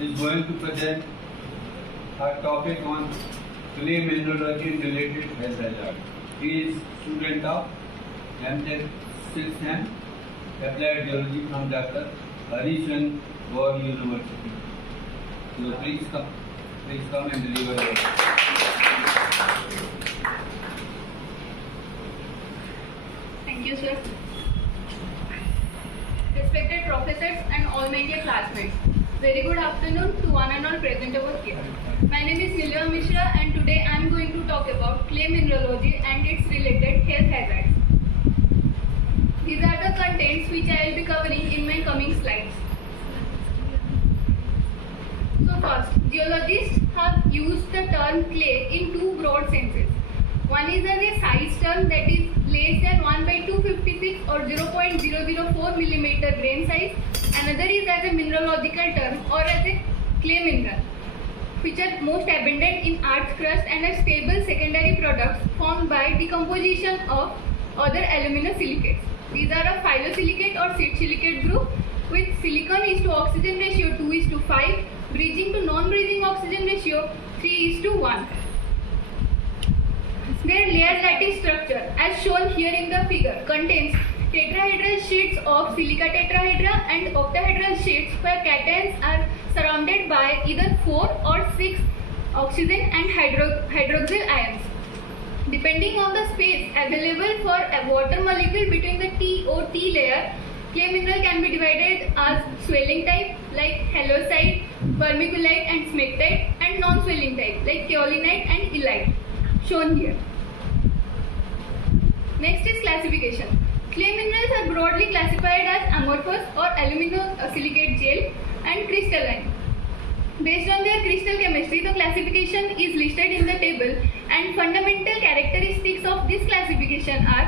is going to present a topic on clay mineralogy and related health hazards. He is student of MTech 6th Sem Applied Geology from Dr. Harishan Gaur University. So please come and deliver your. Thank you, sir. Respected professors and all my dear classmates, very good afternoon to one and all present over here. My name is Nilva Mishra and today I am going to talk about clay mineralogy and its related health hazards. These are the contents which I will be covering in my coming slides. So first, geologists have used the term clay in two broad senses. One is as a size term, that is less than 1/256 or 0.004 millimeter grain size. Another is as a mineralogical term or as a clay mineral, which are most abundant in earth's crust and are stable secondary products formed by decomposition of other aluminosilicates. These are a phyllosilicate or seed silicate group with silicon is to oxygen ratio 2:5, bridging to non-bridging oxygen ratio 3:1. Their layer lattice structure, as shown here in the figure, contains tetrahedral sheets of silica tetrahedra and octahedral sheets where cations are surrounded by either 4 or 6 oxygen and hydroxyl ions. Depending on the space available for a water molecule between the T or T layer, clay mineral can be divided as swelling type like halloysite, vermiculite and smectite, and non-swelling type like kaolinite and illite, shown here. Next is classification. Clay minerals are broadly classified as amorphous or aluminosilicate gel and crystalline. Based on their crystal chemistry, the classification is listed in the table, and fundamental characteristics of this classification are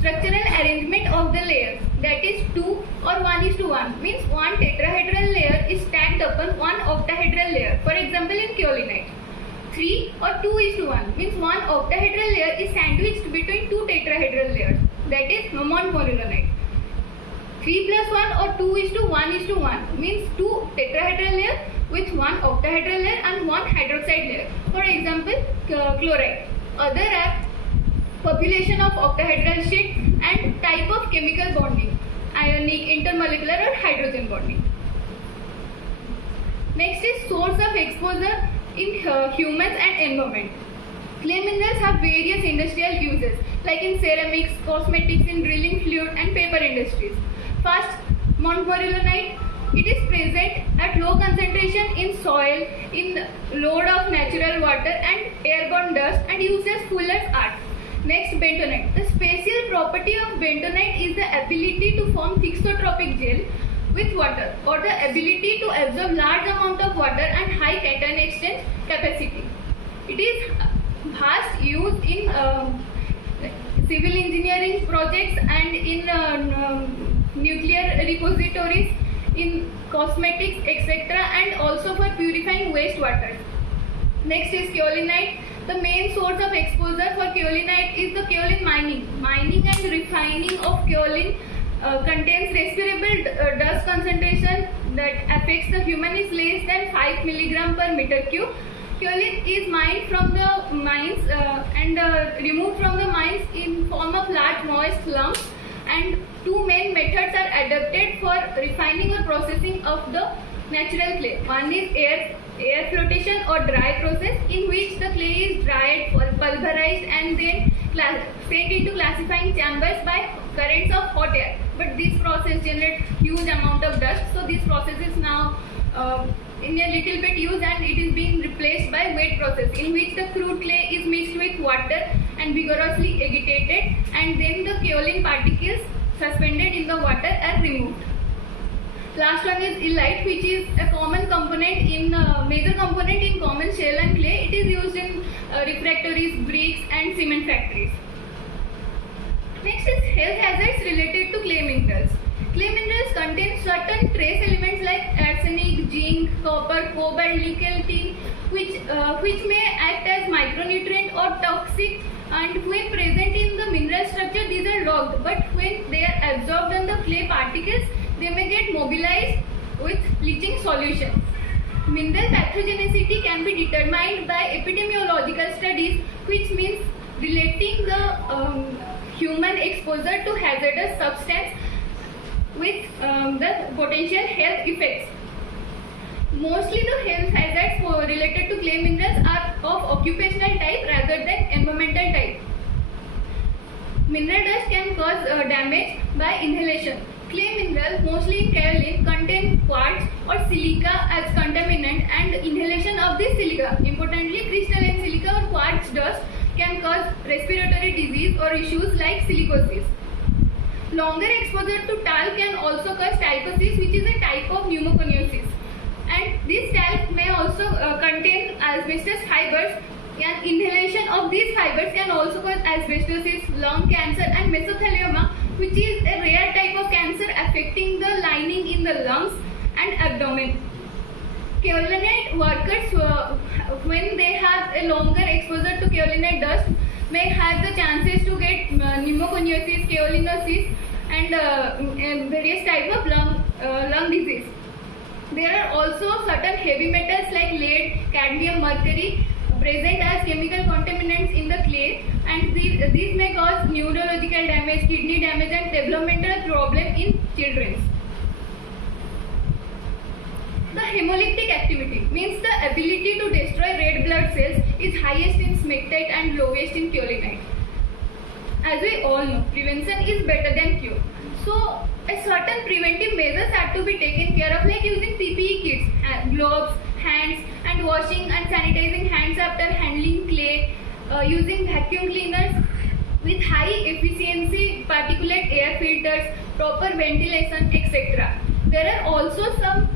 structural arrangement of the layers, that is 2 or 1:1, means one tetrahedral layer is stacked upon one octahedral layer, for example in kaolinite. 3 or 2:1, means one octahedral layer is sandwiched between two tetrahedral layers, that is montmorillonite. 3+1 or 2:1:1 means two tetrahedral layer with one octahedral layer and one hydroxide layer, for example chloride. Other are population of octahedral sheet and type of chemical bonding, ionic, intermolecular or hydrogen bonding. Next is source of exposure in humans and environment. Clay minerals have various industrial uses like in ceramics, cosmetics, in drilling fluid and paper industries. First, montmorillonite. It is present at low concentration in soil, in load of natural water and airborne dust, and used as fuller's art. Next, bentonite. The special property of bentonite is the ability to form thixotropic gel with water, or the ability to absorb large amount of water and high cation exchange capacity. It is vast use in civil engineering projects and in nuclear repositories, in cosmetics, etc., and also for purifying wastewater. Next is kaolinite. The main source of exposure for kaolinite is the kaolin mining. Mining and refining of kaolin contains respirable dust concentration that affects the human is less than 5 milligram per meter cube. Kaolin is mined from the mines and removed from the mines in form of large moist lumps, and two main methods are adopted for refining or processing of the natural clay. One is air flotation or dry process, in which the clay is dried or pulverized and then sent into classifying chambers by currents of hot air. But this process generates huge amount of dust, so this process is now in a little bit used, and it is being replaced by wet process, in which the crude clay is mixed with water and vigorously agitated, and then the kaolin particles suspended in the water are removed. Last one is illite, which is a common component in major component in common shell and clay. It is used in refractories, bricks and cement factories. Next is health hazards related to clay minerals. Clay minerals contain certain trace elements like arsenic, zinc, copper, cobalt, nickel, tin, which may act as micronutrient or toxic, and when present in the mineral structure, these are locked, but when they are absorbed on the clay particles, they may get mobilized with leaching solution. Mineral pathogenicity can be determined by epidemiological studies, which means relating the human exposure to hazardous substance with the potential health effects. Mostly the health hazards related to clay minerals are of occupational type rather than environmental type. Mineral dust can cause damage by inhalation. Clay minerals, mostly in kaolin, contain quartz or silica as contaminant, and inhalation of this silica, importantly crystalline silica or quartz dust, can cause respiratory disease or issues like silicosis. Longer exposure to talc can also cause talcosis, which is a type of pneumoconiosis. And this talc may also contain asbestos fibers, and inhalation of these fibers can also cause asbestosis, lung cancer and mesothelioma, which is a rare type of cancer affecting the lining in the lungs and abdomen. Kaolinite workers, when they have a longer exposure to kaolinite dust, may have the chances to get pneumoconiosis, kaolinosis and various types of lung disease. There are also certain heavy metals like lead, cadmium, mercury present as chemical contaminants in the clay, and these may cause neurological damage, kidney damage and developmental problem in children. The hemolytic activity means the ability to destroy red blood cells is highest in smectite and lowest in kaolinite. As we all know, prevention is better than cure. So, a certain preventive measures have to be taken care of, like using PPE kits, gloves, hands, and washing and sanitizing hands after handling clay, using vacuum cleaners with high efficiency particulate air filters, proper ventilation, etc. There are also some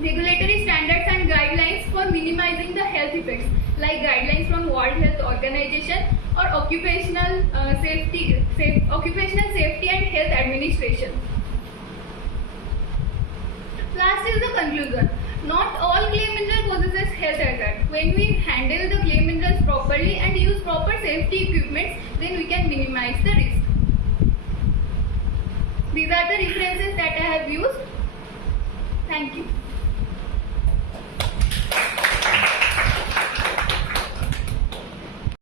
regulatory standards and guidelines for minimizing the health effects, like guidelines from World Health Organization or Occupational Safety and Health Administration. Last is the conclusion. Not all clay mineral possesses health hazard. When we handle the clay minerals properly and use proper safety equipment, then we can minimize the risk. These are the references that I have used. Thank you.